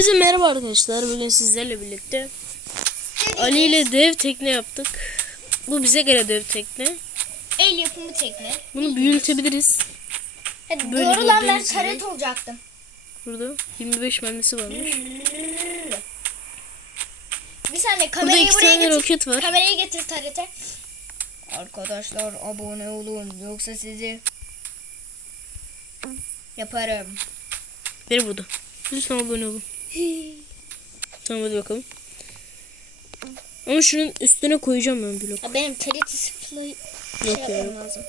Hepinize merhaba arkadaşlar. Bugün sizlerle birlikte Ali ile dev tekne yaptık. Bu bize göre dev tekne. El yapımı tekne. Bunu büyütebiliriz. Hadi Böyle doğru lan ben gibi. olacaktım. Burada 25 mermisi varmış. Bir saniye Burada kamerayı iki buraya tane getir. roket var. Kamerayı getir tarete. Arkadaşlar abone olun yoksa sizi yaparım. Biri burada. Lütfen abone olun. Tamam hadi bakalım. Ama şunun üstüne koyacağım ben blok. Ya benim tareti sıfırlayıp şey Yok ya. yapmam lazım.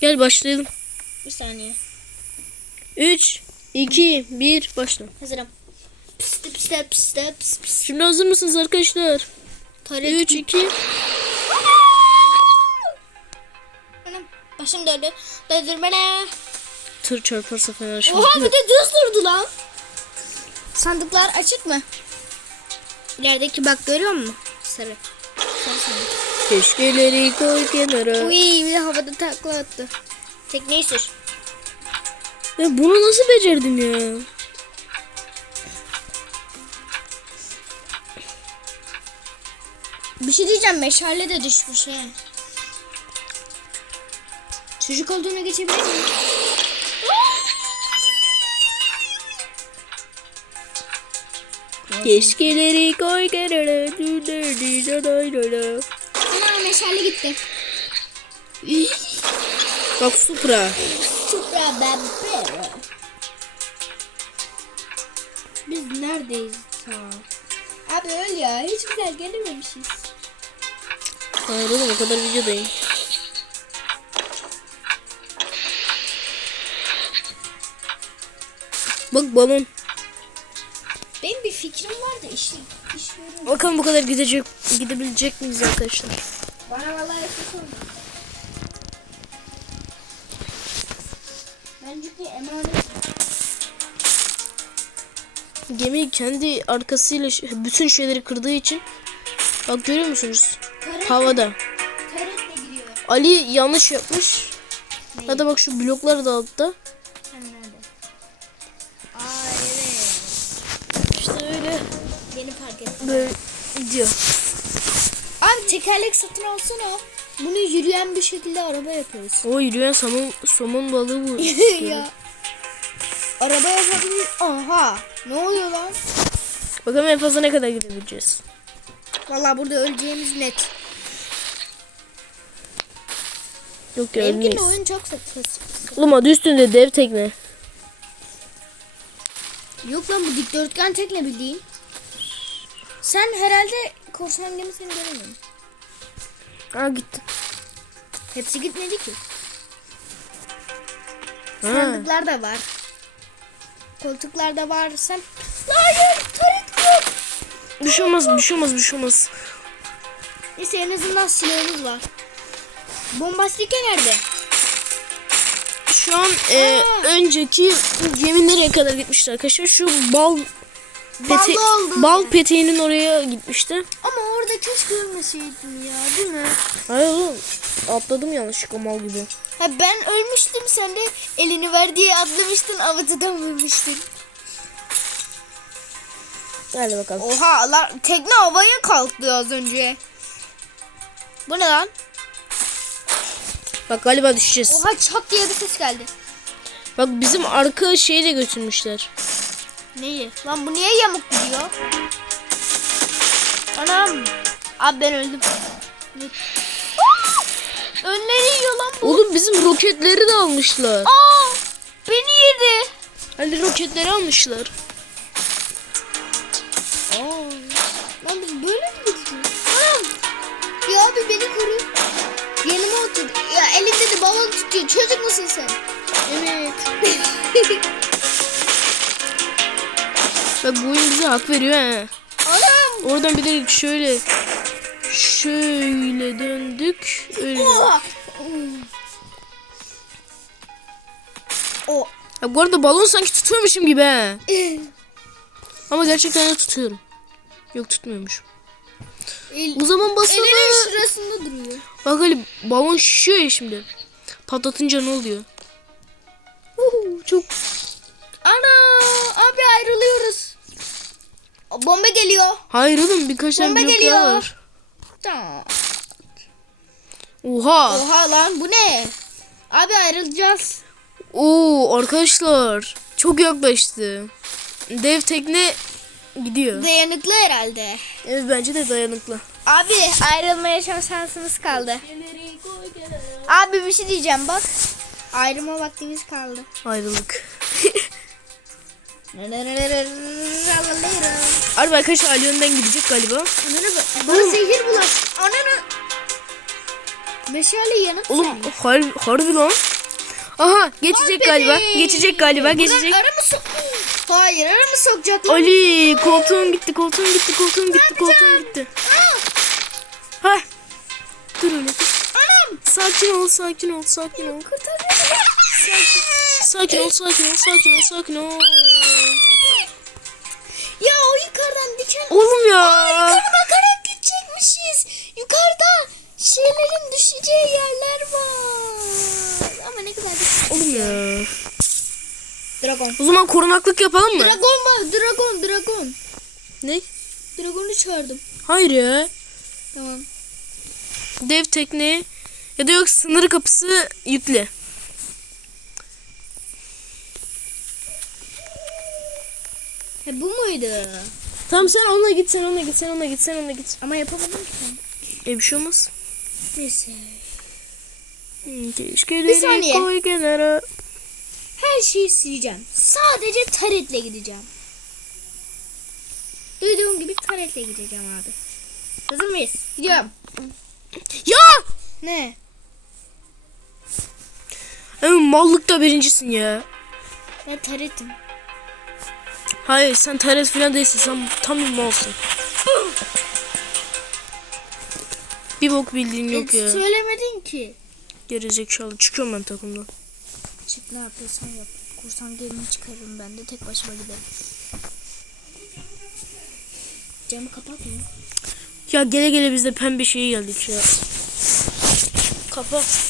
Gel başlayalım. Bir saniye. 3, 2, 1 başla. Hazırım. Piste piste piste piste piste. Şimdi hazır mısınız arkadaşlar? Taret 3, 2, Anam, Başım döndü. Döndür beni. Tır çarparsa fena şey. Oha bir de düz durdu lan. Sandıklar açık mı? İlerideki bak görüyor musun? Sarı. Sarı sandık. Keşkeleri koy kenara. Uy bir de havada takla attı. Tekneyi sür. Ya bunu nasıl becerdin ya? Bir şey diyeceğim meşale de düşmüş he. Çocuk olduğunu geçebilir miyim? Keşkeleri koy kenara. Ana meşale gitti. Bak Supra. Supra bebe. Biz neredeyiz ta? Abi öyle ya hiç güzel gelememişiz. Hayır oğlum o kadar videodayım. Bak balon. Fikrim var da iş, iş. Bakalım bu kadar gidecek gidebilecek miyiz arkadaşlar? Bana vallahi yapıyorsun. Ben çünkü emanet. Gemi kendi arkasıyla bütün şeyleri kırdığı için bak görüyor musunuz? Taret, Havada. Ali yanlış yapmış. Hadi bak şu bloklar da altta. Böyle gidiyor. Abi tekerlek satın alsana. Bunu yürüyen bir şekilde araba yaparız. O yürüyen somon, somon balığı bu. ya. Araba yapabilir. Aha. Ne oluyor lan? Bakalım en fazla ne kadar gidebileceğiz. Vallahi burada öleceğimiz net. Yok ya Benimki de ölmeyiz. oyun çok saçma. Oğlum adı üstünde dev tekne. Yok lan bu dikdörtgen tekne bildiğin. Sen herhalde korsan gemisini göremiyorsun. Aa gitti. Hepsi gitmedi ki. Ha. Sandıklar da var. Koltuklar da var. Sen... Hayır! Taret yok! Bir şey olmaz, bir şey olmaz, bir şey olmaz. Neyse en azından silahımız var. Bombastike nerede? Şu an e, önceki gemi nereye kadar gitmişti arkadaşlar? Şu bal oldu. bal peteğinin oraya gitmişti. Ama orada keşke ölmeseydin ya değil mi? Hayır oğlum atladım yanlışlıkla mal gibi. Ha ben ölmüştüm sen de elini ver diye atlamıştın avatadan vurmuştun. Hadi bakalım. Oha lan tekne havaya kalktı az önce. Bu ne lan? Bak galiba düşeceğiz. Oha çat diye bir ses geldi. Bak bizim arka şeyi de götürmüşler. Neyi? Lan bu niye yamuk gidiyor? Anam. Abi ben öldüm. Önleri yiyor lan bu. Oğlum bizim roketleri de almışlar. Aa! Beni yedi. Hadi roketleri almışlar. Aa. Lan biz böyle mi gideceğiz? Anam. Ya abi beni koru. Yanıma otur. Ya elinde de balon tutuyor. Çocuk musun sen? Evet. Bak bu oyun bize hak veriyor he. Anam. Oradan bir de şöyle şöyle döndük. Öyle. O. Ya bu arada balon sanki tutuyormuşum gibi he. Ama gerçekten de tutuyorum. Yok tutmuyormuşum. El, O zaman basalım. elinin şurasında duruyor. Bak Ali balon şişiyor ya şimdi. Patlatınca ne oluyor? Uhu, çok Ana. Abi Bomba geliyor. Hayır oğlum birkaç tane Bomba blok geliyor. daha var. Tamam. Oha. Oha lan bu ne? Abi ayrılacağız. Oo arkadaşlar çok yaklaştı. Dev tekne gidiyor. Dayanıklı herhalde. Evet bence de dayanıklı. Abi ayrılmaya şans- şansımız kaldı. Abi bir şey diyeceğim bak. Ayrılma vaktimiz kaldı. Ayrılık. Harbi arkadaşlar Ali önden gidecek galiba. Ananı. Bana zehir bulaş. Ananı. Meşale yanıp Oğlum har harbi lan. Aha geçecek Lan galiba. bebeğim. Geçecek galiba geçecek. Ara mı sok? Hayır ara mı sokacak lan? Ali koltuğum gitti koltuğum gitti koltuğum gitti koltuğum gitti. Ha. Dur öyle dur. Anam. Sakin ol sakin ol sakin ol. Kurtar beni. Sakin ol sakin ol sakin ol sakin ol. Ya o yukarıdan diken. Oğlum ya. Yukarı bakarak gidecekmişiz. Yukarıda şeylerin düşeceği yerler var. Ama ne kadar düşük. Oğlum ya. Dragon. O zaman korunaklık yapalım mı? Dragon var. Dragon. Dragon. Ne? Dragon'u çağırdım. Hayır ya. Tamam. Dev tekne ya da yok sınır kapısı yükle. He bu muydu? Tamam sen onunla git sen onunla git sen onunla git sen onunla git. Ama yapamadım ki. E bir şey olmaz. Neyse. Hmm, Keşkeleri saniye. koy kenara. Her şeyi sileceğim. Sadece taretle gideceğim. Duyduğum gibi taretle gideceğim abi. Hazır mıyız? Gidiyorum. Ya! Ne? Hemen mallıkta birincisin ya. Ben taretim. Hayır sen taret falan değilsin sen tam bir malsın. Bir bok bildiğin yok E, ya. Söylemedin ki. Gerizekalı çıkıyorum ben takımdan. Çık ne yapıyorsan yap. Korsan gemini çıkarırım ben de tek başıma giderim. Camı kapatma. Ya gele gele biz de pembe şeye geldik ya. Kapat.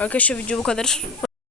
Arkadaşlar video bu kadar.